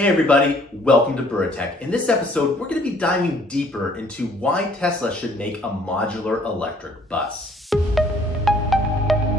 Hey everybody, welcome to Bura. In this episode, we're going to be diving deeper into why Tesla should make a modular electric bus.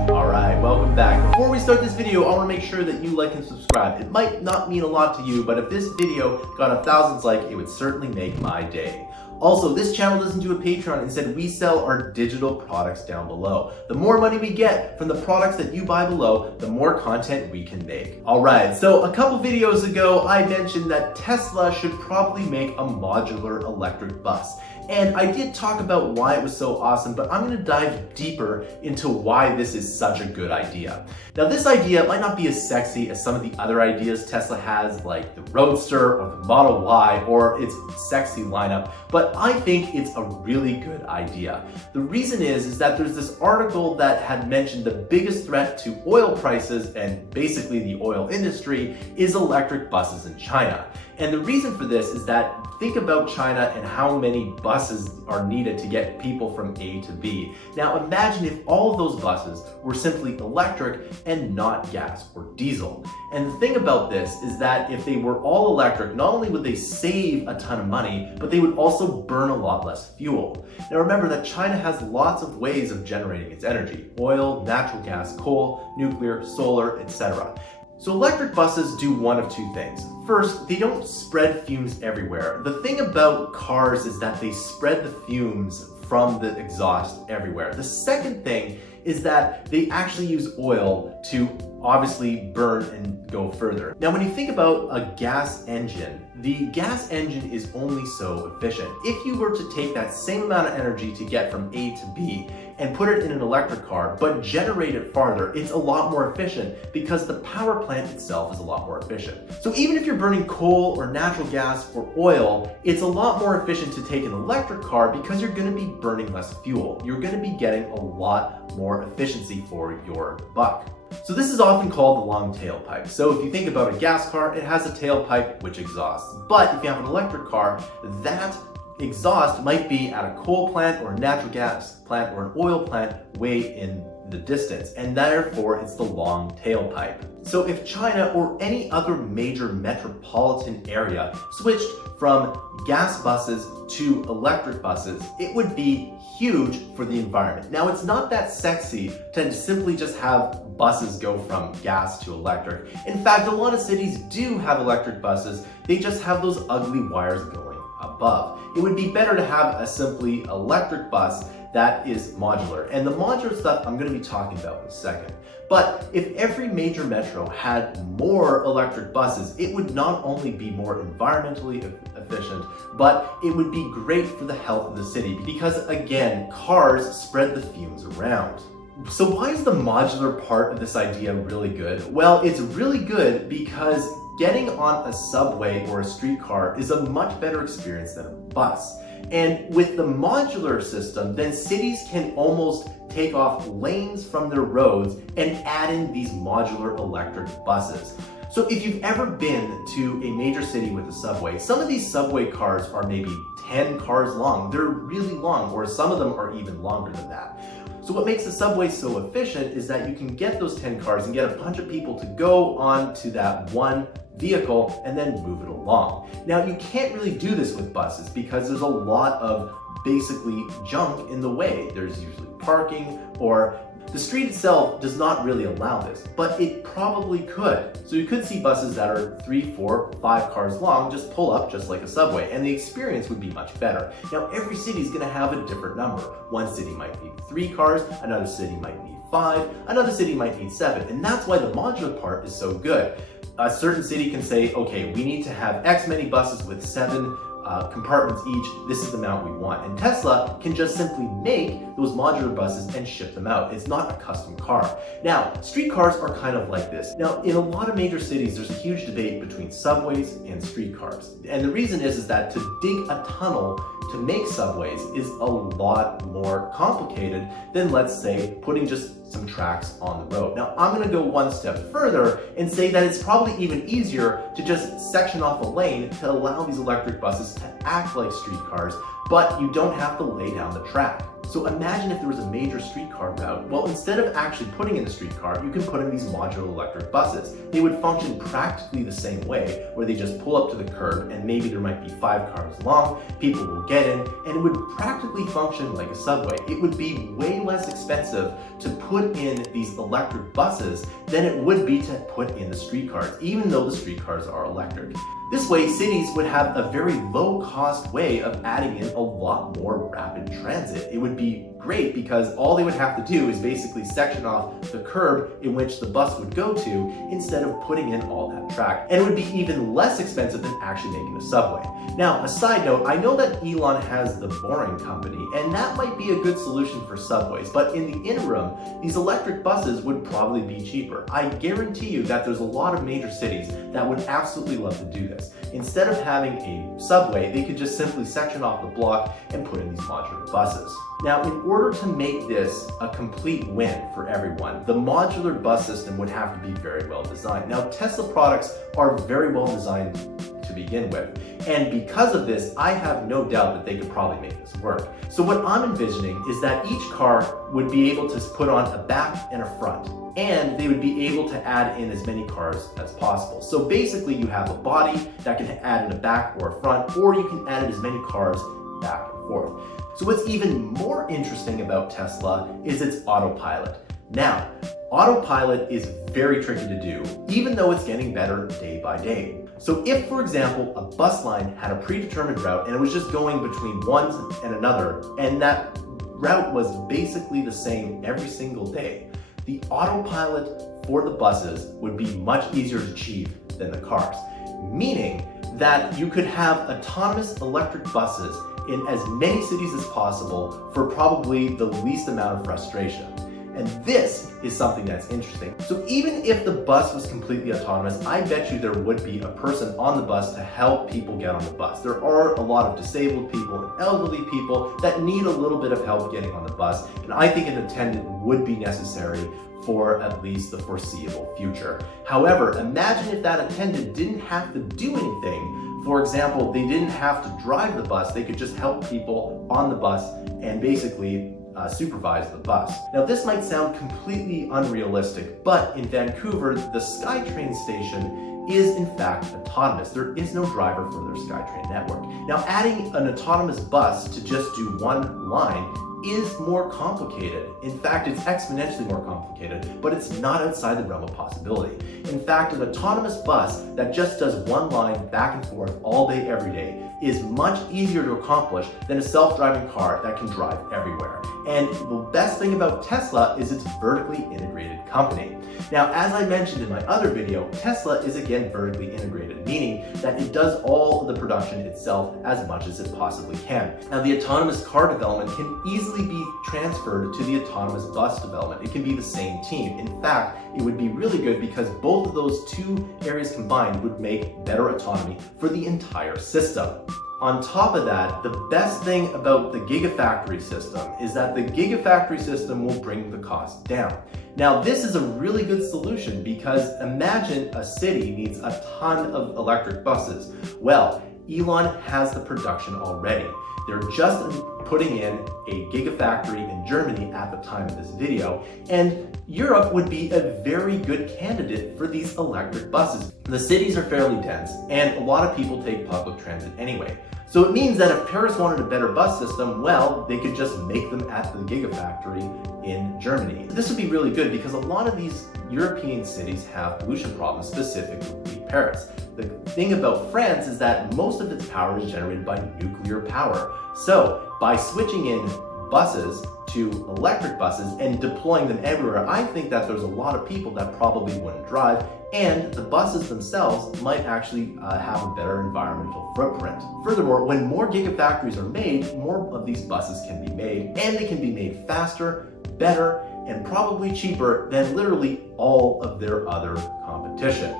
Alright, welcome back. Before we start this video, I want to make sure that you like and subscribe. It might not mean a lot to you, but if this video got 1,000 likes, it would certainly make my day. Also, this channel doesn't do a Patreon. Instead, we sell our digital products down below. The more money we get from the products that you buy below, the more content we can make. Alright, so a couple videos ago, I mentioned that Tesla should probably make a modular electric bus. And I did talk about why it was so awesome, but I'm going to dive deeper into why this is such a good idea. Now, this idea might not be as sexy as some of the other ideas Tesla has, like the Roadster or the Model Y or its sexy lineup, but I think it's a really good idea. The reason is that there's this article that had mentioned the biggest threat to oil prices and basically the oil industry is electric buses in China. And the reason for this is that think about China and how many buses are needed to get people from A to B. Now imagine if all of those buses were simply electric and not gas or diesel. And the thing about this is that if they were all electric, not only would they save a ton of money, but they would also burn a lot less fuel. Now remember that China has lots of ways of generating its energy: oil, natural gas, coal, nuclear, solar, etc. So electric buses do one of two things. First, they don't spread fumes everywhere. The thing about cars is that they spread the fumes from the exhaust everywhere. The second thing is that they actually use oil to obviously burn and go further. Now, when you think about a gas engine, the gas engine is only so efficient. If you were to take that same amount of energy to get from A to B and put it in an electric car, but generate it farther, it's a lot more efficient because the power plant itself is a lot more efficient. So even if you're burning coal or natural gas or oil, it's a lot more efficient to take an electric car because you're going to be burning less fuel. You're going to be getting a lot more efficiency for your buck. So this is often called the long tailpipe. So if you think about a gas car, it has a tailpipe which exhausts. But if you have an electric car, that exhaust might be at a coal plant or a natural gas plant or an oil plant way in the distance, and therefore it's the long tailpipe. So if China or any other major metropolitan area switched from gas buses to electric buses, it would be huge for the environment. Now, it's not that sexy to simply just have buses go from gas to electric. In fact, a lot of cities do have electric buses. They just have those ugly wires going above. It would be better to have a simply electric bus that is modular. And the modular stuff I'm going to be talking about in a second. But if every major metro had more electric buses, it would not only be more environmentally efficient, but it would be great for the health of the city because, again, cars spread the fumes around. So why is the modular part of this idea really good? Well, it's really good because getting on a subway or a streetcar is a much better experience than a bus. And with the modular system, then cities can almost take off lanes from their roads and add in these modular electric buses. So if you've ever been to a major city with a subway, some of these subway cars are maybe 10 cars long. They're really long, or some of them are even longer than that. So what makes the subway so efficient is that you can get those 10 cars and get a bunch of people to go onto that one vehicle and then move it along. Now, you can't really do this with buses because there's a lot of basically junk in the way. There's usually parking, or the street itself does not really allow this, but it probably could. So you could see buses that are 3, 4, 5 cars long just pull up just like a subway, and the experience would be much better. Now, every city is going to have a different number. One city might need 3 cars, another city might need 5, another city might need 7, and that's why the modular part is so good. A certain city can say, okay, we need to have X many buses with 7 compartments each, this is the amount we want. And Tesla can just simply make those modular buses and ship them out. It's not a custom car. Now, streetcars are kind of like this. Now, in a lot of major cities, there's a huge debate between subways and streetcars. And the reason is that to dig a tunnel to make subways is a lot more complicated than, let's say, putting just some tracks on the road. Now, I'm going to go one step further and say that it's probably even easier to just section off a lane to allow these electric buses to act like streetcars, but you don't have to lay down the track. So imagine if there was a major streetcar route. Well, instead of actually putting in a streetcar, you can put in these modular electric buses. They would function practically the same way, where they just pull up to the curb and maybe there might be 5 cars long, people will get in, and it would practically function like a subway. It would be way less expensive to put in these electric buses than it would be to put in the streetcars, even though the streetcars are electric. This way, cities would have a very low-cost way of adding in a lot more rapid transit. It would be great because all they would have to do is basically section off the curb in which the bus would go to instead of putting in all that track. And it would be even less expensive than actually making a subway. Now, a side note, I know that Elon has the Boring Company, and that might be a good solution for subways, but in the interim, these electric buses would probably be cheaper. I guarantee you that there's a lot of major cities that would absolutely love to do this. Instead of having a subway, they could just simply section off the block and put in these modular buses. Now, in order to make this a complete win for everyone, the modular bus system would have to be very well designed. Now, Tesla products are very well designed to begin with, and because of this, I have no doubt that they could probably make this work. So what I'm envisioning is that each car would be able to put on a back and a front, and they would be able to add in as many cars as possible. So basically you have a body that can add in a back or a front, or you can add in as many cars back and forth. So what's even more interesting about Tesla is its autopilot. Now, autopilot is very tricky to do, even though it's getting better day by day. So if, for example, a bus line had a predetermined route and it was just going between one and another, and that route was basically the same every single day, the autopilot for the buses would be much easier to achieve than the cars, meaning that you could have autonomous electric buses in as many cities as possible for probably the least amount of frustration. And this is something that's interesting. So even if the bus was completely autonomous, I bet you there would be a person on the bus to help people get on the bus. There are a lot of disabled people and elderly people that need a little bit of help getting on the bus, and I think an attendant would be necessary for at least the foreseeable future. However, imagine if that attendant didn't have to do anything. For example, they didn't have to drive the bus, they could just help people on the bus and basically supervise the bus. Now this might sound completely unrealistic, but in Vancouver, the SkyTrain station is in fact autonomous. There is no driver for their SkyTrain network. Now adding an autonomous bus to just do one line is more complicated. In fact, it's exponentially more complicated, but it's not outside the realm of possibility. In fact, an autonomous bus that just does one line back and forth all day, every day, is much easier to accomplish than a self-driving car that can drive everywhere. And the best thing about Tesla is it's a vertically integrated company. Now, as I mentioned in my other video, Tesla is again vertically integrated, meaning that it does all of the production itself as much as it possibly can. Now, the autonomous car development can easily be transferred to the autonomous bus development. It can be the same team. In fact, it would be really good because both of those two areas combined would make better autonomy for the entire system. On top of that, the best thing about the Gigafactory system is that the Gigafactory system will bring the cost down. Now, this is a really good solution because imagine a city needs a ton of electric buses. Well, Elon has the production already. They're just putting in a Gigafactory in Germany at the time of this video, and Europe would be a very good candidate for these electric buses. The cities are fairly dense, and a lot of people take public transit anyway. So it means that if Paris wanted a better bus system, well, they could just make them at the Gigafactory in Germany. This would be really good because a lot of these European cities have pollution problems, specifically Paris. The thing about France is that most of its power is generated by nuclear power. So by switching in buses to electric buses and deploying them everywhere, I think that there's a lot of people that probably wouldn't drive, and the buses themselves might actually have a better environmental footprint. Furthermore, when more gigafactories are made, more of these buses can be made, and they can be made faster, better, and probably cheaper than literally all of their other competition.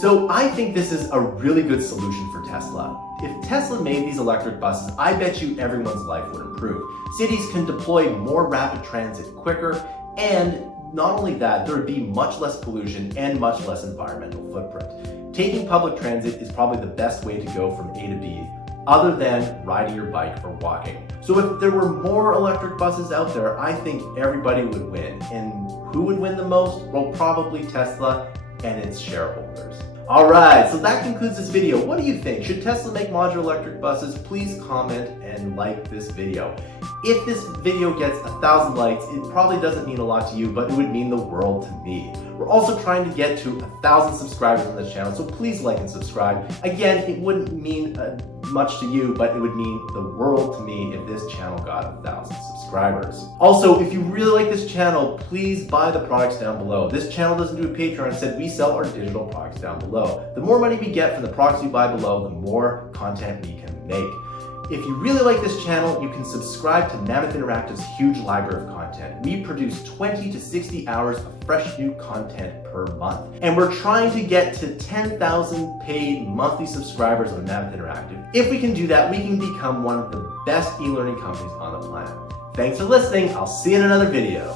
So I think this is a really good solution for Tesla. If Tesla made these electric buses, I bet you everyone's life would improve. Cities can deploy more rapid transit quicker, and not only that, there would be much less pollution and much less environmental footprint. Taking public transit is probably the best way to go from A to B other than riding your bike or walking. So if there were more electric buses out there, I think everybody would win. And who would win the most? Well, probably Tesla and its shareholders. Alright, so that concludes this video. What do you think? Should Tesla make modular electric buses? Please comment and like this video. If this video gets 1,000 likes, it probably doesn't mean a lot to you, but it would mean the world to me. We're also trying to get to 1,000 subscribers on this channel, so please like and subscribe. Again, it wouldn't mean much to you, but it would mean the world to me if this channel got 1,000 subscribers. Also, if you really like this channel, please buy the products down below. This channel doesn't do a Patreon, instead we sell our digital products down below. The more money we get from the products we buy below, the more content we can make. If you really like this channel, you can subscribe to Mammoth Interactive's huge library of content. We produce 20 to 60 hours of fresh new content per month. And we're trying to get to 10,000 paid monthly subscribers on Mammoth Interactive. If we can do that, we can become one of the best e-learning companies on the planet. Thanks for listening. I'll see you in another video.